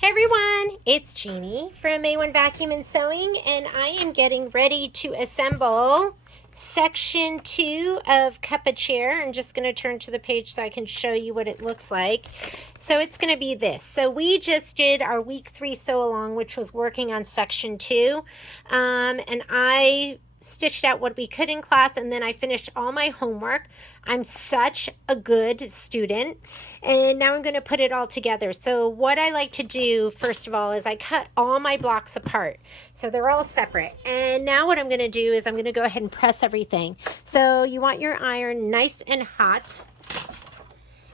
Hey everyone, it's Jeannie from A1 Vacuum and Sewing, and I am getting ready to assemble section 2 of Cup a Chair. I'm just going to turn to the page so I can show you what it looks like. So it's going to be this. So we just did our week 3 sew along, which was working on section 2, and I stitched out what we could in class, and then I finished all my homework. I'm such a good student, and now I'm going to put it all together. So what I like to do first of all is I cut all my blocks apart, so they're all separate. And now what I'm going to do is I'm going to go ahead and press everything. So you want your iron nice and hot,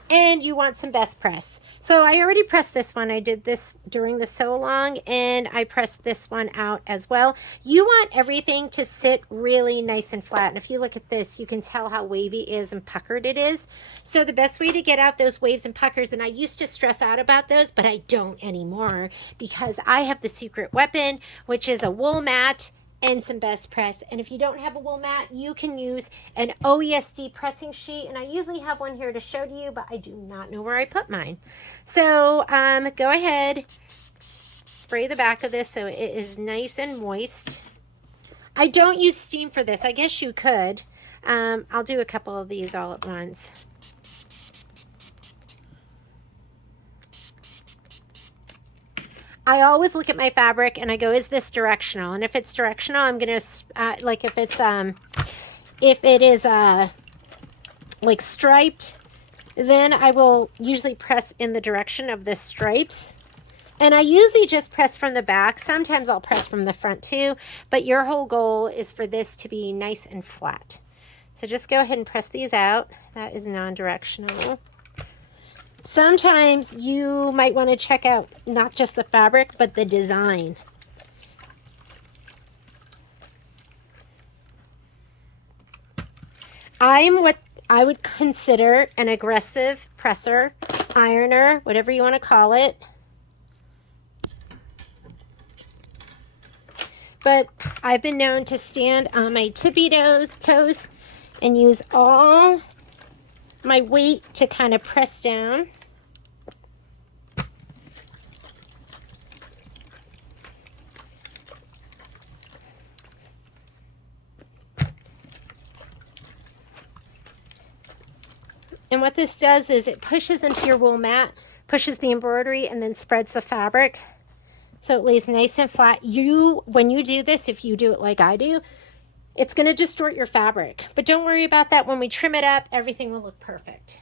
and you want some best press. So I already pressed this one. I did this during the sew along, and I pressed this one out as well. You want everything to sit really nice and flat. And if you look at this, you can tell how wavy it is and puckered it is. So the best way to get out those waves and puckers, and I used to stress out about those, but I don't anymore because I have the secret weapon, which is a wool mat and some best press. And if you don't have a wool mat, you can use an OESD pressing sheet, and I usually have one here to show to you, but I do not know where I put mine. So go ahead, spray the back of this so it is nice and moist. I don't use steam for this. I guess you could. I'll do a couple of these all at once. I always look at my fabric and I go, is this directional? And if it's directional, I'm going to, like if it is like striped, then I will usually press in the direction of the stripes. And I usually just press from the back. Sometimes I'll press from the front too, but your whole goal is for this to be nice and flat. So just go ahead and press these out. That is non-directional. Sometimes you might want to check out not just the fabric, but the design. I'm what I would consider an aggressive presser, ironer, whatever you want to call it. But I've been known to stand on my tippy toes and use all my weight to kind of press down. And what this does is it pushes into your wool mat, pushes the embroidery, and then spreads the fabric so it lays nice and flat. When you do this, if you do it like I do, it's going to distort your fabric. But don't worry about that. When we trim it up, everything will look perfect.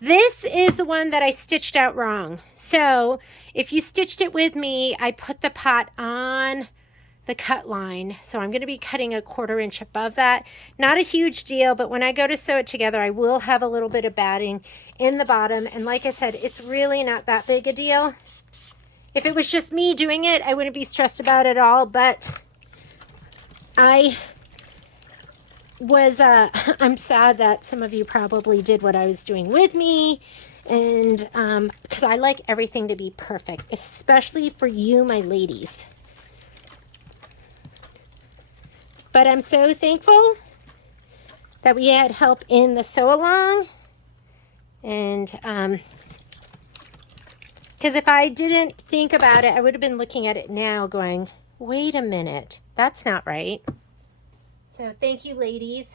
This is the one that I stitched out wrong. So if you stitched it with me, I put the pot on the cut line. So I'm going to be cutting a 1/4 inch above that. Not a huge deal, but when I go to sew it together, I will have a little bit of batting in the bottom. And like I said, it's really not that big a deal. If it was just me doing it, I wouldn't be stressed about it at all, but I'm sad that some of you probably did what I was doing with me, and because I like everything to be perfect, especially for you, my ladies. But I'm so thankful that we had help in the sew along, and because if I didn't think about it, I would have been looking at it now going, wait a minute, that's not right. So thank you, ladies.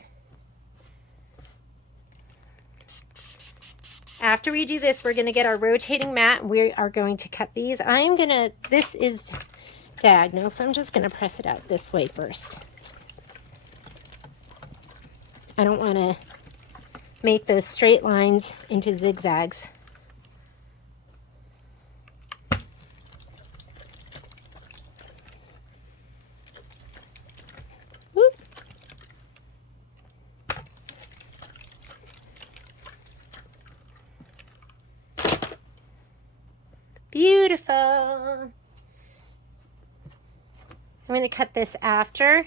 After we do this, we're going to get our rotating mat, and we are going to cut these. This is diagonal, so I'm just going to press it out this way first. I don't want to make those straight lines into zigzags. Whoop. Beautiful. I'm going to cut this after.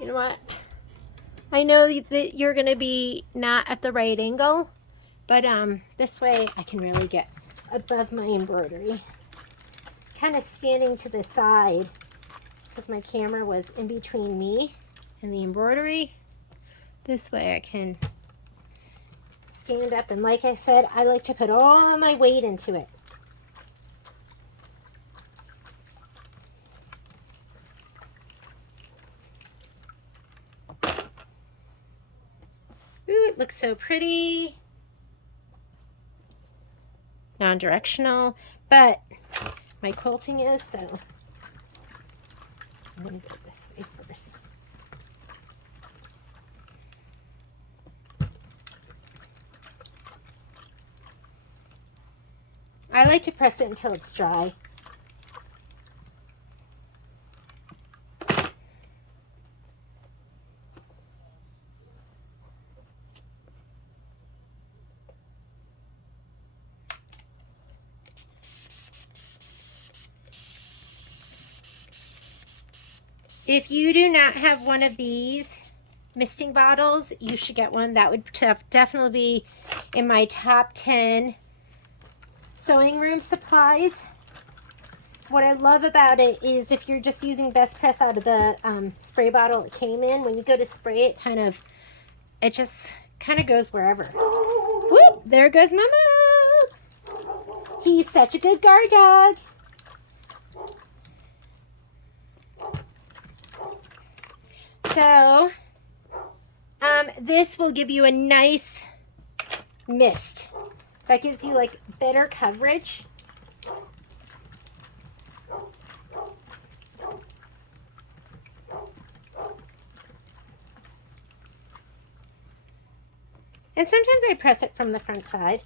You know what? I know that you're going to be not at the right angle, but this way I can really get above my embroidery. Kind of standing to the side because my camera was in between me and the embroidery. This way I can stand up, and like I said, I like to put all my weight into it. Ooh, it looks so pretty. Non-directional, but my quilting is, so I'm going to go this way first. I like to press it until it's dry. If you do not have one of these misting bottles, you should get one. That would definitely be in my top 10 sewing room supplies. What I love about it is if you're just using Best Press out of the spray bottle it came in, when you go to spray it, it just kind of goes wherever. Whoop, there goes Mama. He's such a good guard dog. So, this will give you a nice mist. That gives you like better coverage. And sometimes I press it from the front side.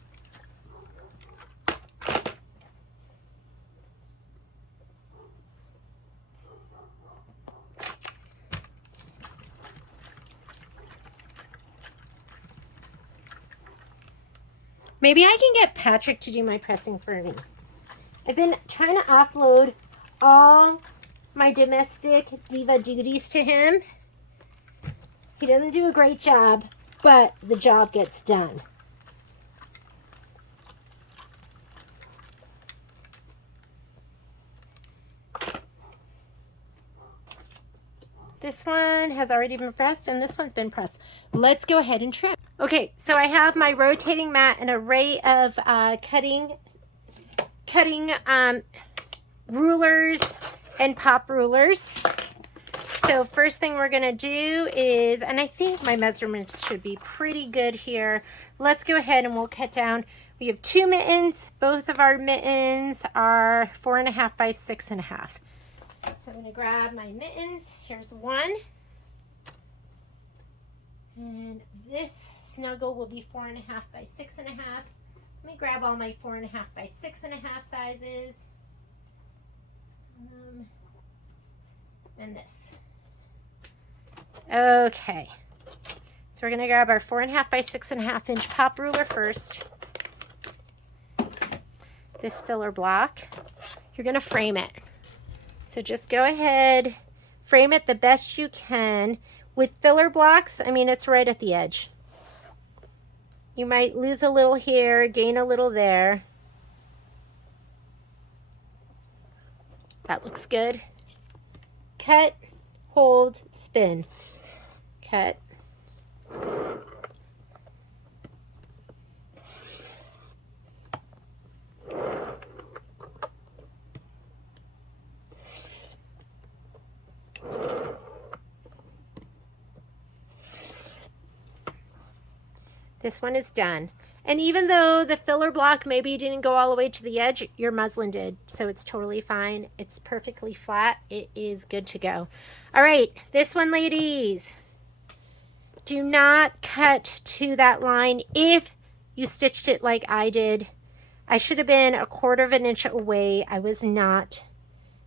Maybe I can get Patrick to do my pressing for me. I've been trying to offload all my domestic diva duties to him. He doesn't do a great job, but the job gets done. This one has already been pressed, and this one's been pressed. Let's go ahead and trim. Okay, so I have my rotating mat, an array of cutting rulers and pop rulers. So first thing we're gonna do is, and I think my measurements should be pretty good here. Let's go ahead and we'll cut down. We have 2 mittens. Both of our mittens are 4.5 by 6.5. So I'm gonna grab my mittens. Here's one. And this snuggle will be 4.5 by 6.5. Let me grab all my 4.5 by 6.5 sizes. And this. Okay. So we're going to grab our 4.5 by 6.5 inch pop ruler first. This filler block. You're going to frame it. So just go ahead, frame it the best you can. With filler blocks, I mean, it's right at the edge. You might lose a little here, gain a little there. That looks good. Cut, hold, spin. Cut. This one is done. And even though the filler block maybe didn't go all the way to the edge, your muslin did. So it's totally fine. It's perfectly flat. It is good to go. All right, this one, ladies. Do not cut to that line if you stitched it like I did. I should have been 1/4 inch away. I was not.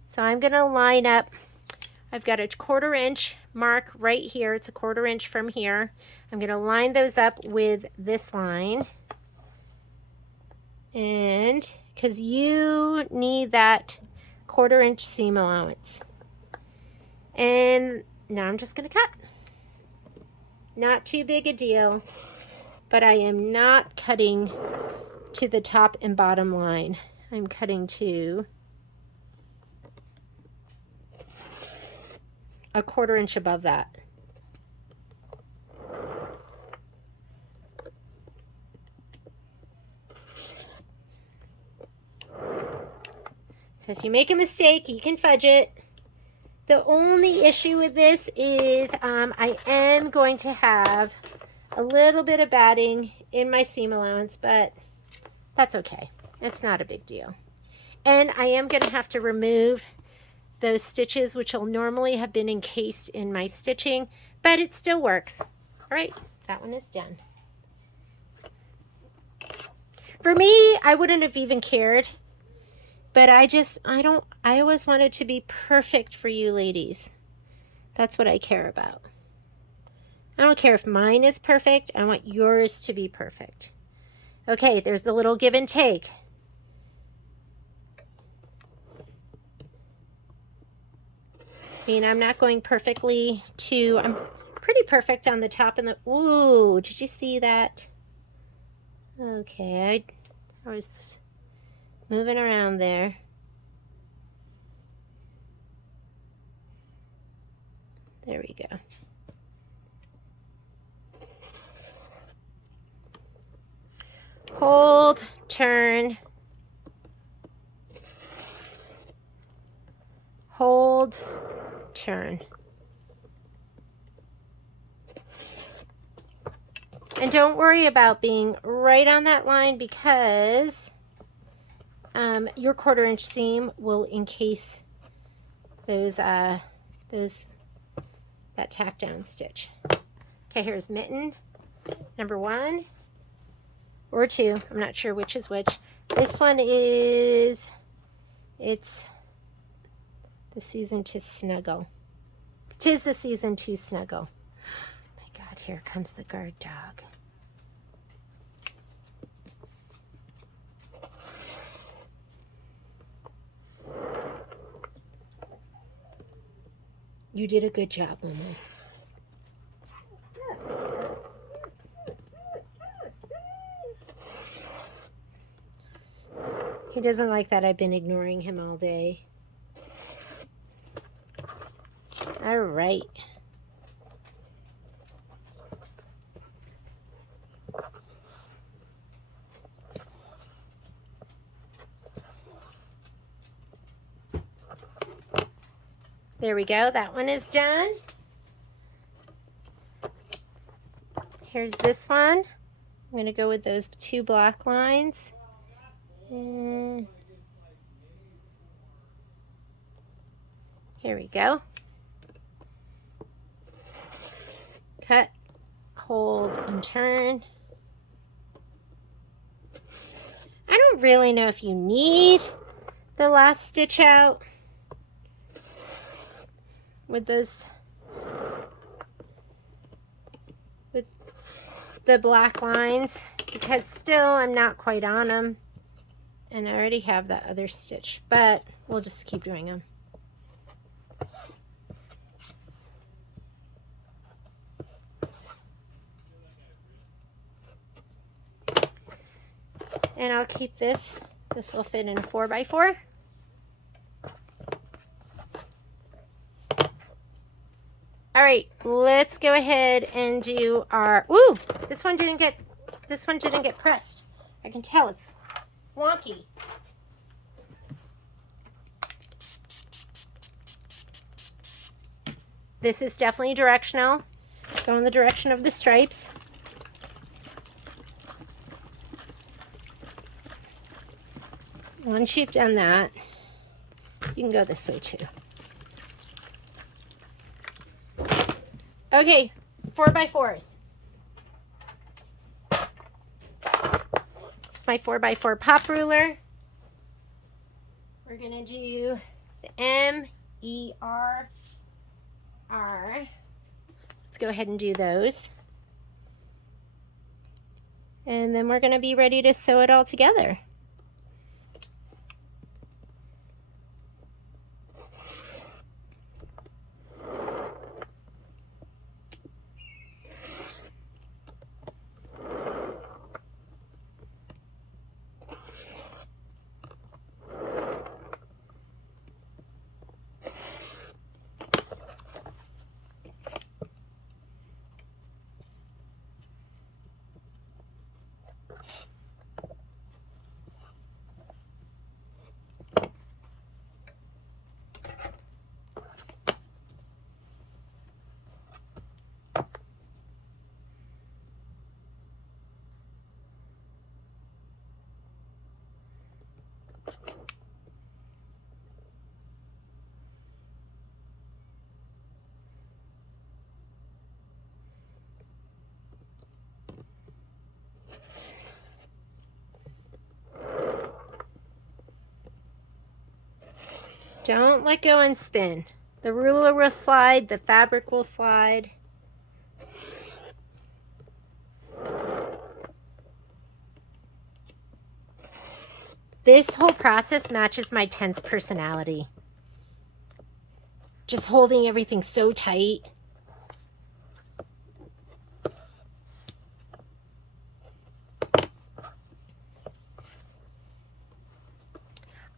So I'm going to line up. I've got a 1/4 inch mark right here. It's 1/4 inch from here. I'm going to line those up with this line. And because you need that 1/4 inch seam allowance. And now I'm just going to cut. Not too big a deal, but I am not cutting to the top and bottom line. I'm cutting to a 1/4 inch above that. So if you make a mistake, you can fudge it. The only issue with this is I am going to have a little bit of batting in my seam allowance, but that's okay. It's not a big deal. And I am going to have to remove those stitches, which will normally have been encased in my stitching, but it still works. All right, that one is done. For me, I wouldn't have even cared, but I always want it to be perfect for you ladies. That's what I care about. I don't care if mine is perfect. I want yours to be perfect. Okay, there's the little give and take. I mean, I'm not going perfectly to, I'm pretty perfect on the top and the, ooh, did you see that? Okay, I was moving around there. There we go. Hold, turn, hold, turn. And don't worry about being right on that line because your 1/4 inch seam will encase that tack down stitch. Okay, here's mitten number 1 or 2. I'm not sure which is which. This one is, it's the season to snuggle. 'Tis the season to snuggle. My God, here comes the guard dog. You did a good job, Momo. He doesn't like that I've been ignoring him all day. All right. There we go. That one is done. Here's this one. I'm going to go with those 2 black lines. And here we go. Cut, hold, and turn. I don't really know if you need the last stitch out with those, with the black lines, because still I'm not quite on them and I already have that other stitch, but we'll just keep doing them. And I'll keep this. This will fit in a 4x4. All right, let's go ahead and do our, ooh, this one didn't get pressed. I can tell it's wonky. This is definitely directional. Go in the direction of the stripes. Once you've done that, you can go this way too. Okay, 4x4s. It's my 4x4 pop ruler. We're gonna do the M-E-R-R. Let's go ahead and do those. And then we're gonna be ready to sew it all together. Don't let go and spin. The ruler will slide, the fabric will slide. This whole process matches my tense personality. Just holding everything so tight.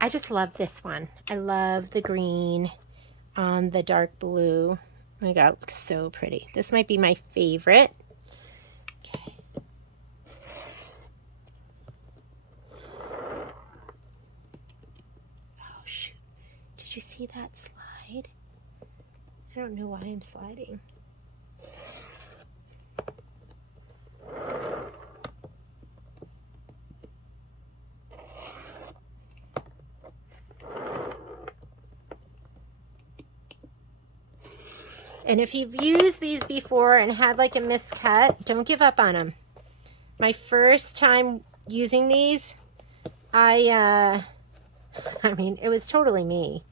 I just love this one. I love the green on the dark blue. Oh my God, it looks so pretty. This might be my favorite. Okay. Oh shoot, did you see that slide? I don't know why I'm sliding. And if you've used these before and had like a miscut, don't give up on them. My first time using these, I mean, it was totally me.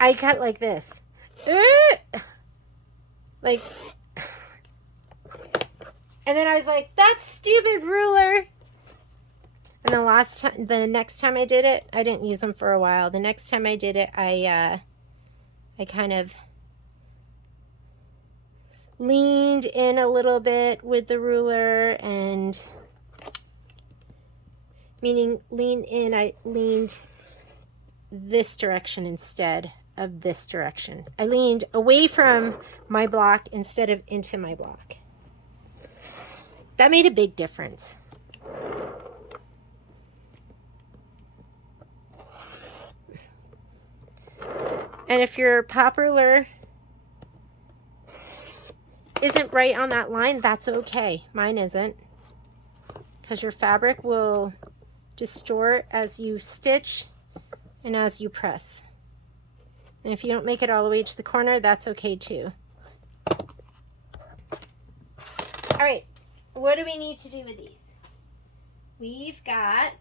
I cut like this. Like, and then I was like, that stupid ruler. And the next time I did it, I didn't use them for a while. The next time I did it, I kind of leaned in a little bit with the ruler, and meaning lean in, I leaned this direction instead of this direction. I leaned away from my block instead of into my block. That made a big difference. And if your pop ruler isn't right on that line, that's okay. Mine isn't, because your fabric will distort as you stitch and as you press. And if you don't make it all the way to the corner, that's okay too. All right, what do we need to do with these? We've got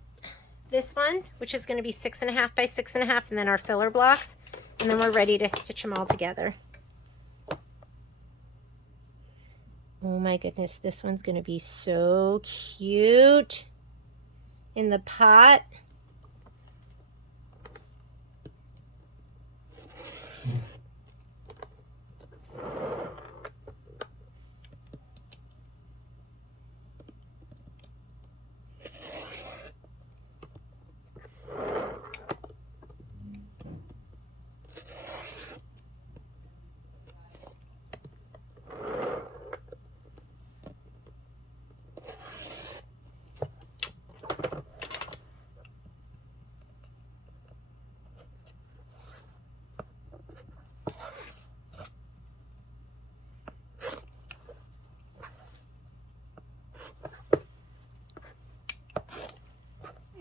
this one, which is going to be 6.5 by 6.5, and then our filler blocks, and then we're ready to stitch them all together. Oh my goodness, this one's going to be so cute in the pot.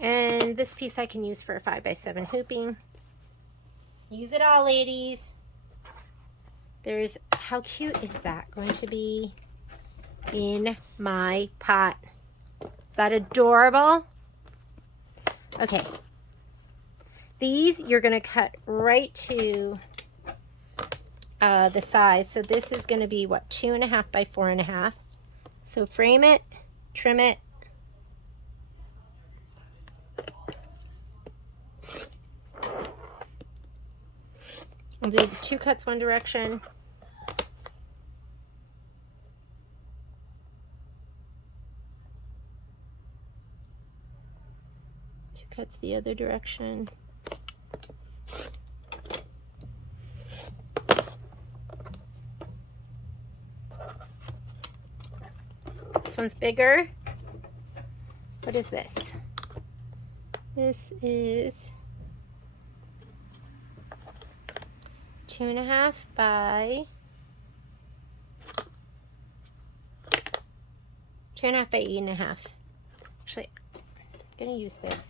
And this piece I can use for a 5 by 7 hooping. Use it all, ladies. There's, how cute is that going to be in my pot? Is that adorable? Okay. These you're going to cut right to the size. So this is going to be, what, 2.5 by 4.5. So frame it, trim it. I'll do 2 cuts one direction. 2 cuts the other direction. This one's bigger. What is this? This is 2.5 by 2.5 by 8.5. Actually, I'm gonna use this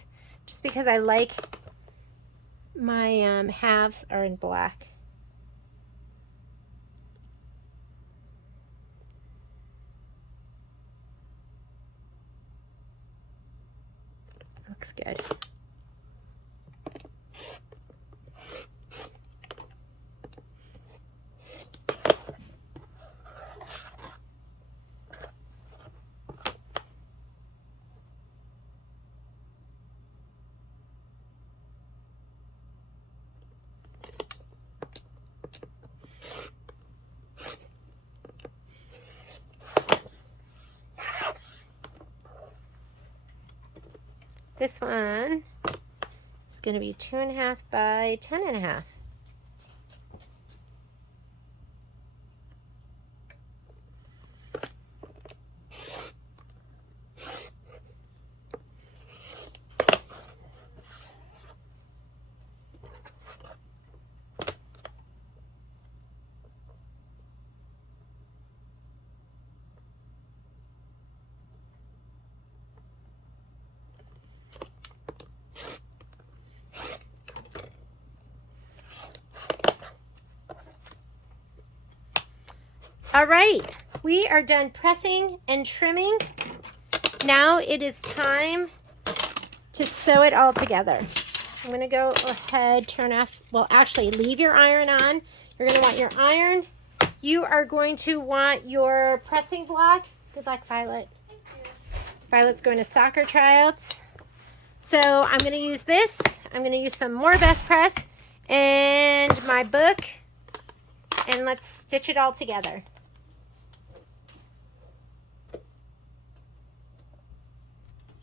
just because I like my halves are in black. Looks good. This one is going to be 2.5 by 10.5. All right, we are done pressing and trimming. Now it is time to sew it all together. I'm gonna go ahead, turn off, well actually leave your iron on. You're gonna want your iron. You are going to want your pressing block. Good luck, Violet. Violet's going to soccer tryouts. So I'm gonna use this. I'm gonna use some more Best Press and my book, and let's stitch it all together.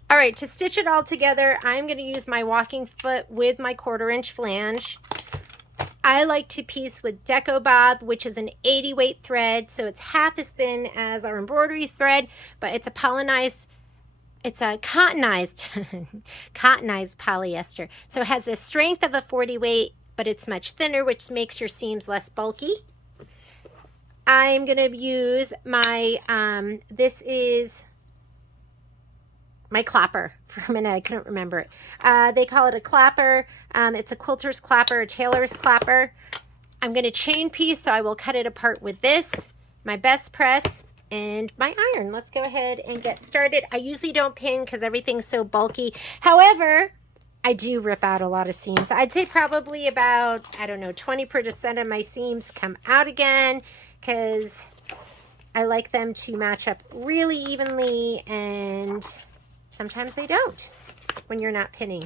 All right, to stitch it all together, I'm going to use my walking foot with my 1/4-inch flange. I like to piece with Deco Bob, which is an 80 weight thread, so it's half as thin as our embroidery thread, but it's a cottonized cottonized polyester. So it has the strength of a 40 weight, but it's much thinner, which makes your seams less bulky. I'm going to use my, this is my clapper. For a minute I couldn't remember it. They call it a clapper. It's a quilter's clapper, a tailor's clapper. I'm going to chain piece, so I will cut it apart with this, my Best Press, and my iron. Let's go ahead and get started. I usually don't pin because everything's so bulky. However, I do rip out a lot of seams. I'd say probably about, I don't know, 20% of my seams come out again because I like them to match up really evenly, and sometimes they don't when you're not pinning.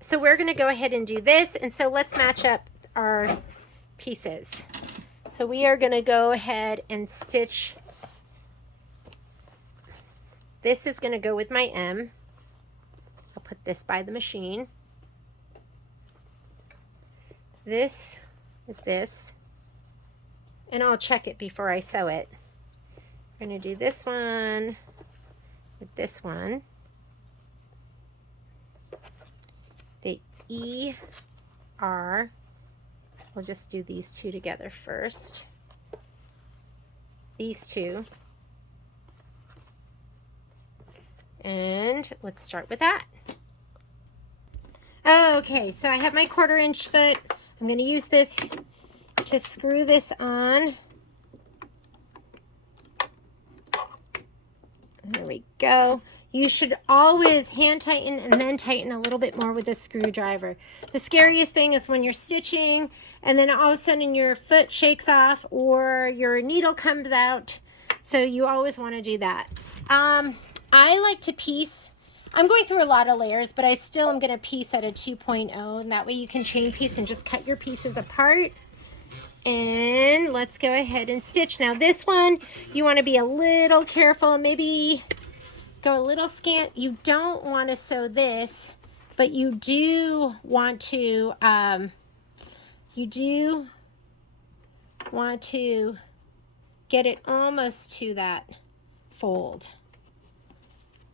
So we're going to go ahead and do this. And so let's match up our pieces. So we are going to go ahead and stitch. This is going to go with my M. I'll put this by the machine. This with this. And I'll check it before I sew it. I'm going to do this one with this one. The ER, we'll just do these two together first. These two. And let's start with that. Okay, so I have my 1/4-inch foot. I'm going to use this to screw this on. There we go. You should always hand tighten and then tighten a little bit more with a screwdriver. The scariest thing is when you're stitching and then all of a sudden your foot shakes off or your needle comes out. So you always want to do that. I like to piece. I'm going through a lot of layers, but I still am going to piece at a 2.0, and that way you can chain piece and just cut your pieces apart. And let's go ahead and stitch. Now this one, you want to be a little careful, maybe go a little scant. You don't want to sew this, but you do want to get it almost to that fold.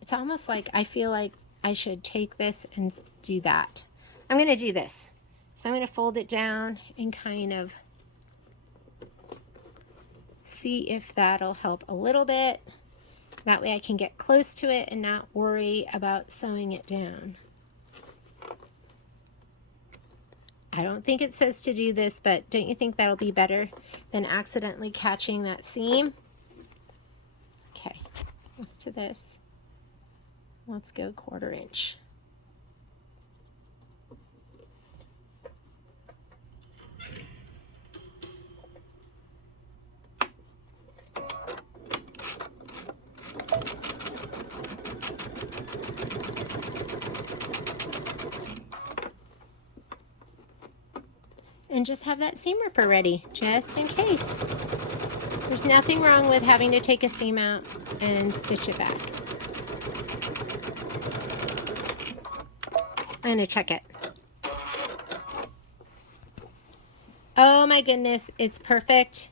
It's almost like I feel like I should take this and do that. I'm going to do this. So I'm going to fold it down and kind of see if that'll help a little bit. That way I can get close to it and not worry about sewing it down. I don't think it says to do this, but don't you think that'll be better than accidentally catching that seam? Okay, let's do this. Let's go 1/4 inch. And just have that seam ripper ready, just in case. There's nothing wrong with having to take a seam out and stitch it back. I'm gonna check it. Oh my goodness, it's perfect.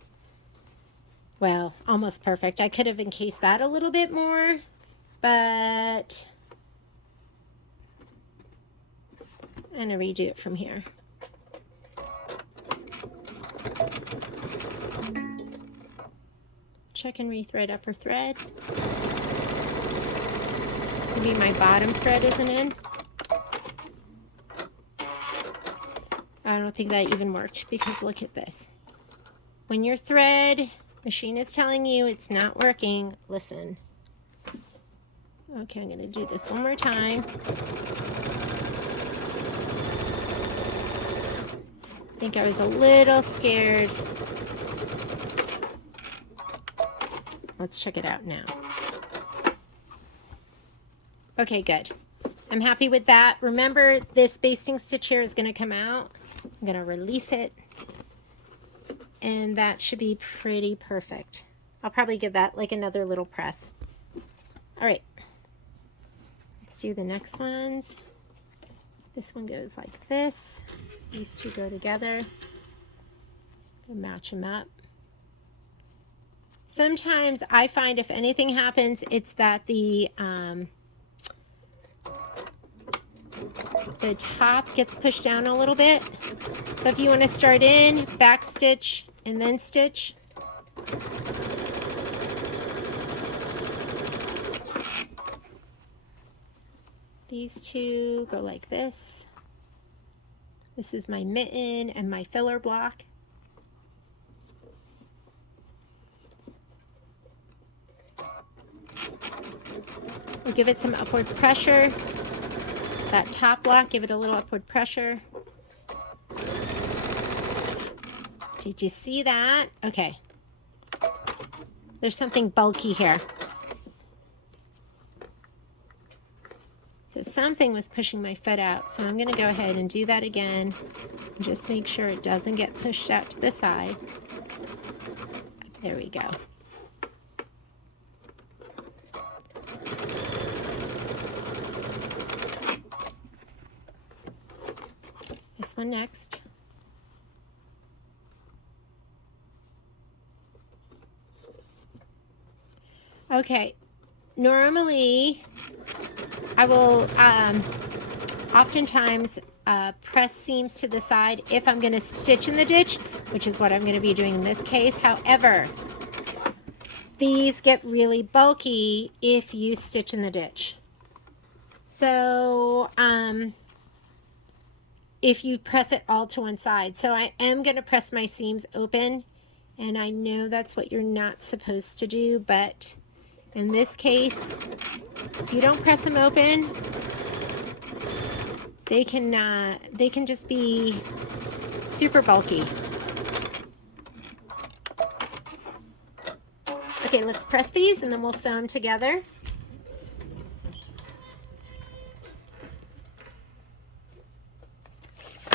Well, almost perfect. I could have encased that a little bit more, but I'm gonna redo it from here. Check and rethread upper thread. Maybe my bottom thread isn't in. I don't think that even worked because look at this. When your thread machine is telling you it's not working, listen. Okay, I'm gonna do this one more time. I think I was a little scared. Let's check it out now. Okay, good. I'm happy with that. Remember, this basting stitch here is going to come out. I'm going to release it. And that should be pretty perfect. I'll probably give that like another little press. All right. Let's do the next ones. This one goes like this. These two go together. And match them up. Sometimes I find if anything happens, it's that the top gets pushed down a little bit. So if you want to start in, back stitch, and then stitch. These two go like this. This is my mitten and my filler block. We'll give it some upward pressure. That top block, give it a little upward pressure. Did you see that? Okay. There's something bulky here. So something was pushing my foot out. So I'm going to go ahead and do that again. And just make sure it doesn't get pushed out to the side. There we go. This one next. Okay, normally I will oftentimes press seams to the side if I'm going to stitch in the ditch, which is what I'm going to be doing in this case. However, these get really bulky if you stitch in the ditch. So if you press it all to one side. So I am going to press my seams open, and I know that's what you're not supposed to do, but in this case, if you don't press them open, they can just be super bulky. Okay, let's press these and then we'll sew them together.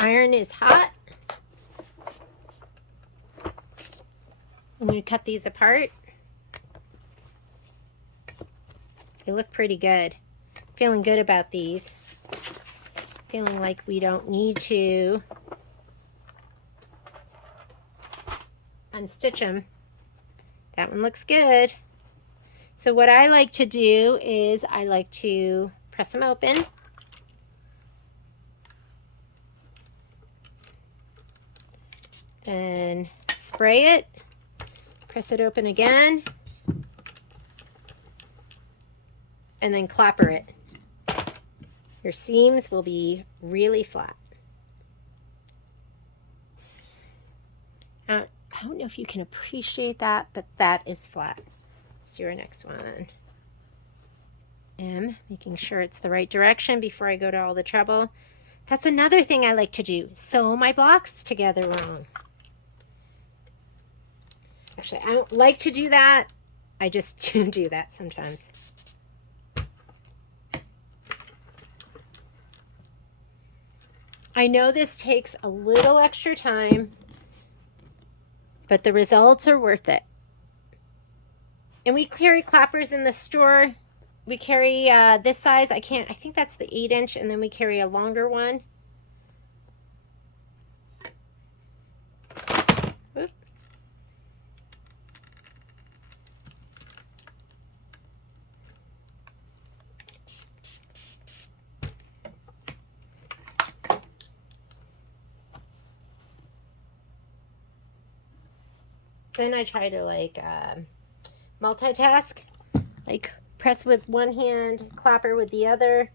Iron is hot. I'm going to cut these apart. They look pretty good. Feeling good about these. Feeling like we don't need to unstitch them. That one looks good. So what I like to do is I like to press them open. Then spray it, press it open again, and then clapper it. Your seams will be really flat. I don't know if you can appreciate that, but that is flat. Let's do our next one. Making sure it's the right direction before I go to all the trouble. That's another thing I like to do, sew my blocks together wrong. Actually, I don't like to do that. I just do that sometimes. I know this takes a little extra time, but the results are worth it. And we carry clappers in the store. We carry this size. I think that's the 8-inch, and then we carry a longer one. Oop. Then I try to like multitask, like press with one hand, clapper with the other.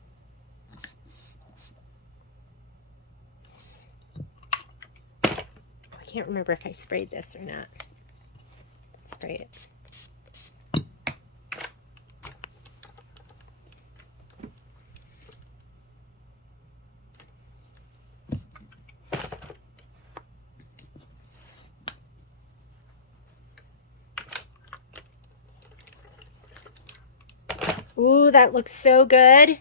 I can't remember if I sprayed this or not. Spray it. Ooh, that looks so good.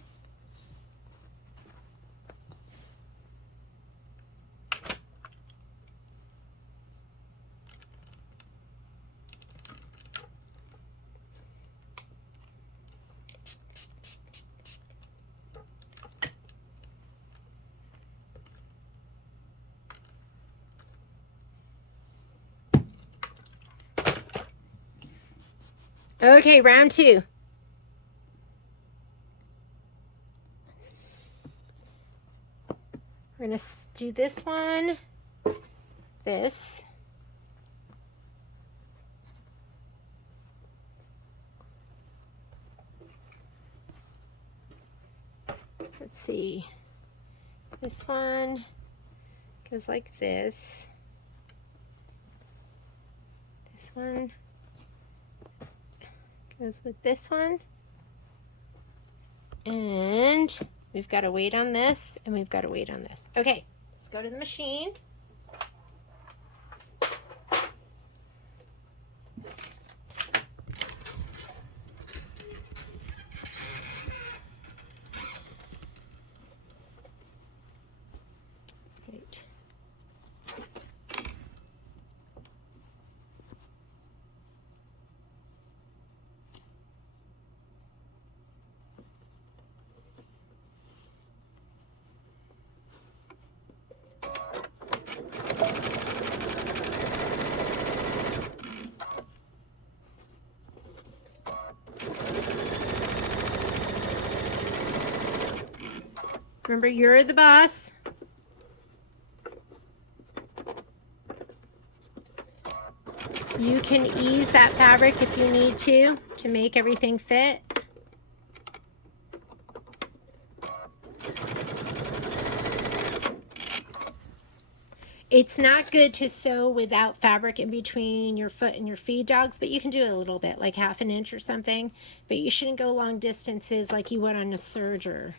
Okay, round 2. We're going to do this one, this. Let's see. This one goes like this. This one goes with this one. And we've got to wait on this, and we've got to wait on this. Okay, let's go to the machine. Right. Remember, you're the boss. You can ease that fabric if you need to make everything fit. It's not good to sew without fabric in between your foot and your feed dogs, but you can do it a little bit, like 1/2 inch or something. But you shouldn't go long distances like you would on a serger.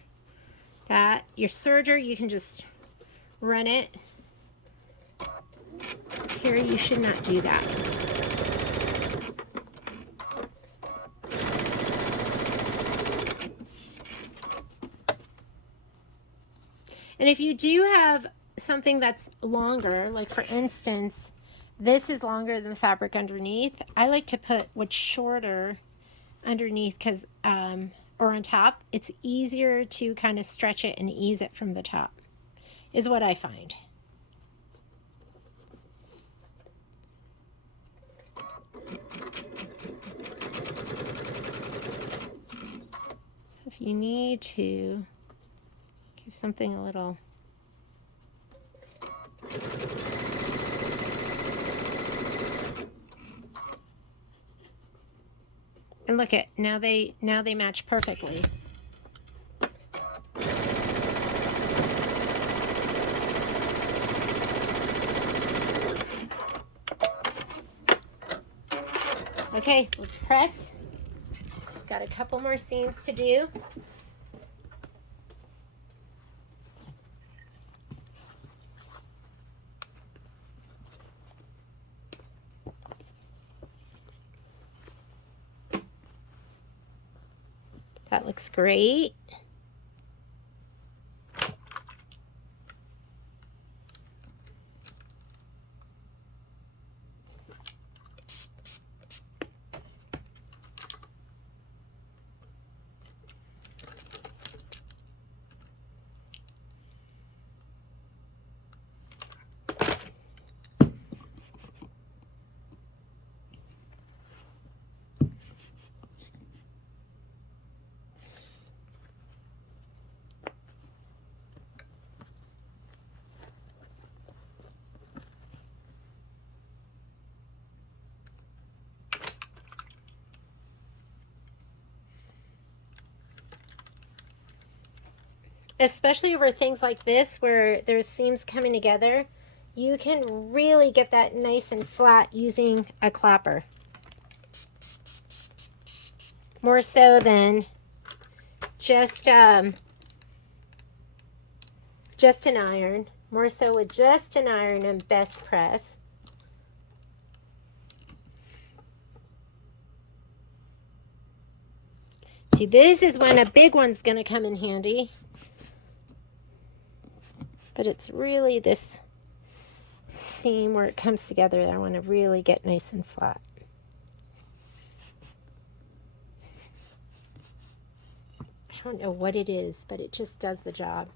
Your serger, you can just run it. Here, you should not do that. And if you do have something that's longer, like for instance, this is longer than the fabric underneath, I like to put what's shorter underneath because or on top, it's easier to kind of stretch it and ease it from the top, is what I find. you need to give something a little. And look at, now they match perfectly. Okay, let's press. Got a couple more seams to do. That looks great. Especially over things like this where there's seams coming together, you can really get that nice and flat using a clapper. More so than just an iron. More so with just an iron and best press. See, this is when a big one's going to come in handy. But it's really this seam where it comes together that I want to really get nice and flat. I don't know what it is, but it just does the job.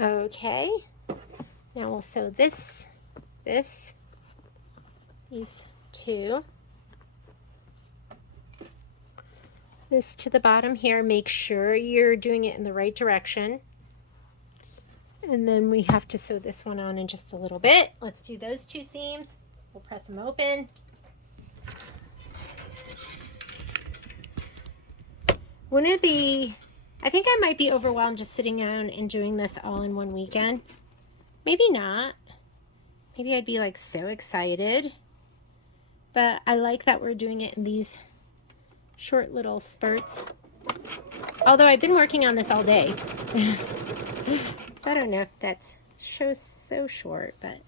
Okay, now we'll sew these two. This to the bottom here. Make sure you're doing it in the right direction. And then we have to sew this one on in just a little bit. Let's do those two seams. We'll press them open. Wouldn't it be, I think I might be overwhelmed just sitting down and doing this all in one weekend. Maybe not. Maybe I'd be like so excited. But I like that we're doing it in these short little spurts. Although I've been working on this all day. So I don't know if that shows so short, but.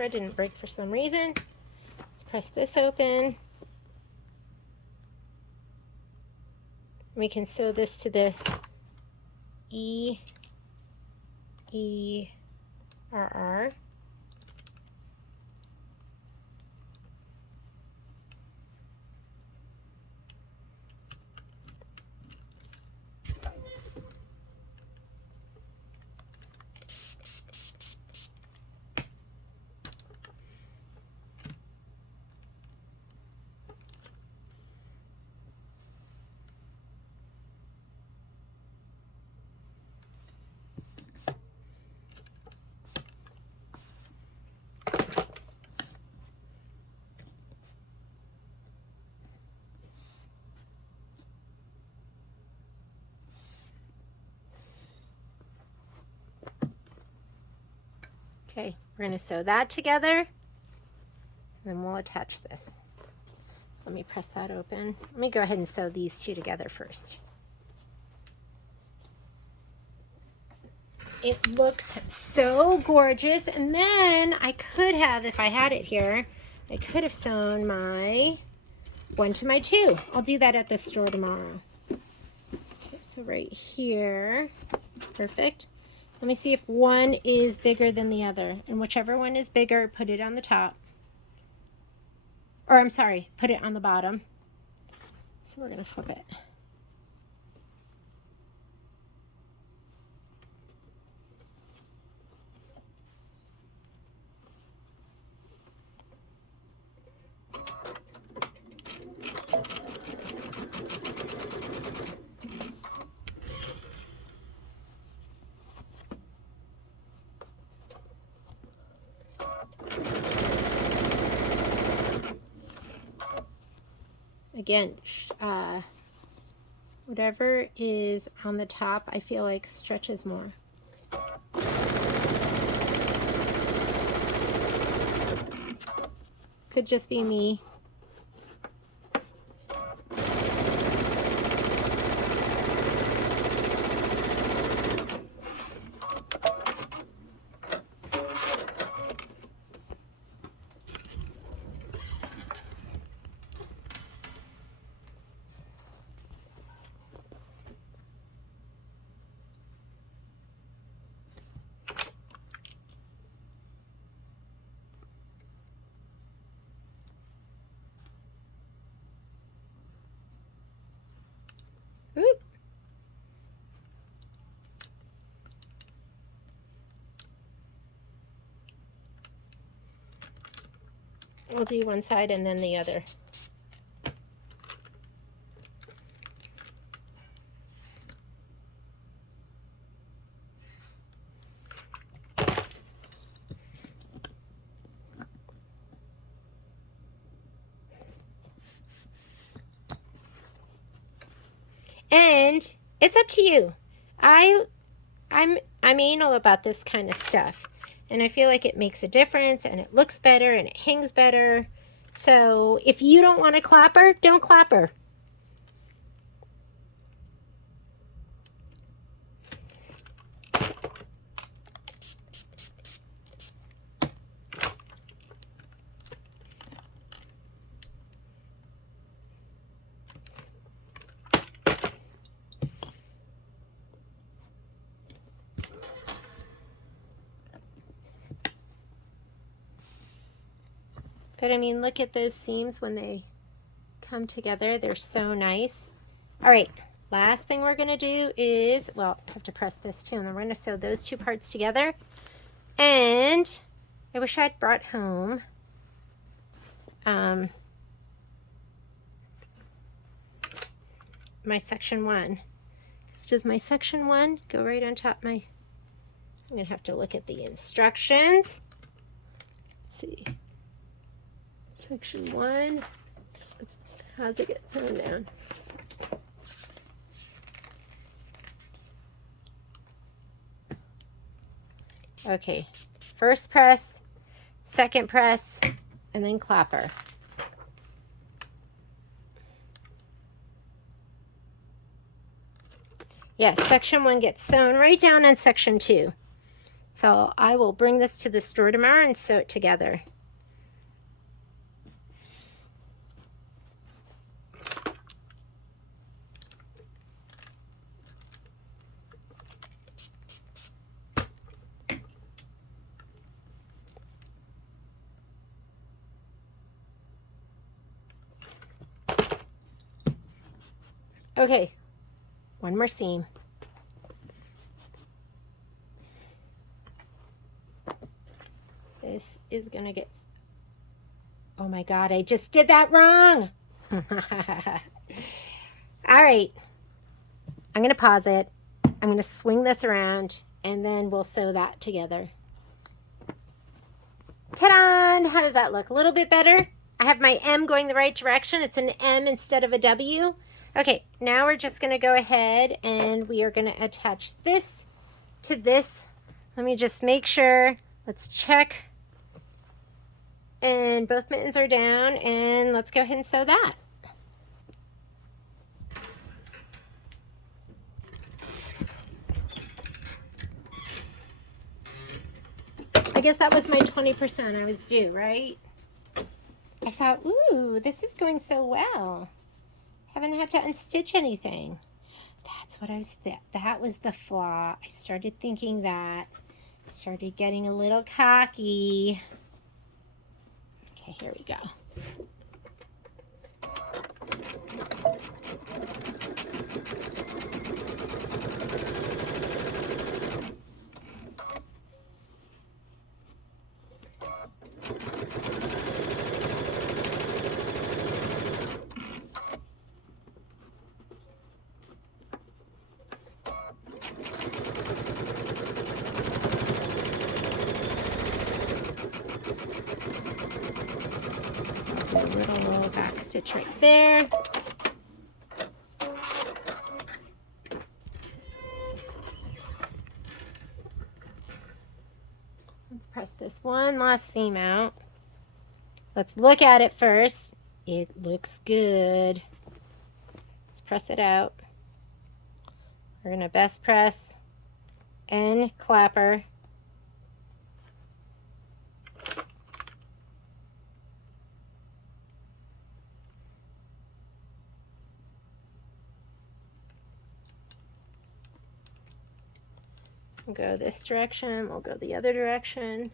thread didn't break for some reason. Let's press this open. We can sew this to the E, E, R, R. Okay, we're going to sew that together, and then we'll attach this. Let me press that open. Let me go ahead and sew these two together first. It looks so gorgeous, and then I could have, if I had it here, I could have sewn my 1 to my 2. I'll do that at the store tomorrow. Okay, so right here, perfect. Let me see if one is bigger than the other, and whichever one is bigger, put it on the top. Or I'm sorry, put it on the bottom. So we're going to flip it. Again, whatever is on the top, I feel like stretches more. Could just be me. Oop. I'll do one side and then the other. And it's up to you. I'm anal about this kind of stuff, and I feel like it makes a difference, and it looks better, and it hangs better. So if you don't want a clapper, don't clapper. But I mean, look at those seams when they come together. They're so nice. All right, last thing we're gonna do is, well, I have to press this too, and then we're gonna sew those two parts together. And I wish I'd brought home my section 1. Does my section 1 go right on top my, I'm gonna have to look at the instructions. Let's see. Section 1, how's it get sewn down? Okay, first press, second press, and then clapper. Yes, section 1 gets sewn right down on section 2. So I will bring this to the store tomorrow and sew it together. Okay, one more seam. This is gonna get, oh my God, I just did that wrong. All right, I'm gonna pause it. I'm gonna swing this around and then we'll sew that together. Ta-da! How does that look? A little bit better? I have my M going the right direction. It's an M instead of a W. Okay, now we're just gonna go ahead and we are gonna attach this to this. Let me just make sure. Let's check. And both mittens are down, and let's go ahead and sew that. I guess that was my 20% I was due, right? I thought, ooh, this is going so well. Haven't had to unstitch anything. That's what I was, that was the flaw. I started thinking that. Started getting a little cocky. Okay, here we go. A little back stitch right there. Let's press this one last seam out. Let's look at it first. It looks good. Let's press it out. We're gonna best press and clapper. We'll go this direction, we'll go the other direction.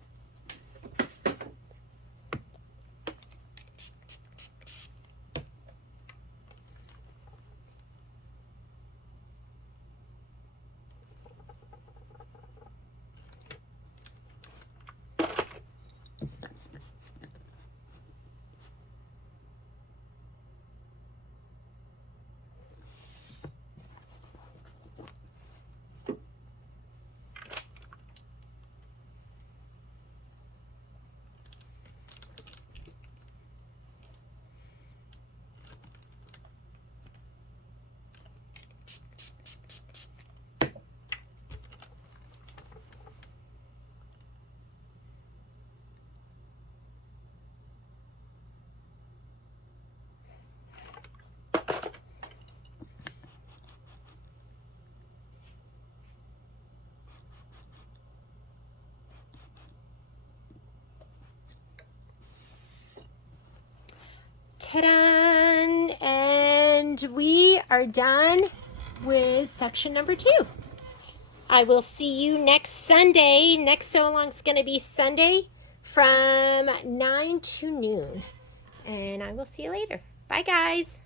Ta-da! And we are done with section number 2. I will see you next Sunday. Next sew along is going to be Sunday from 9 to noon. And I will see you later. Bye, guys.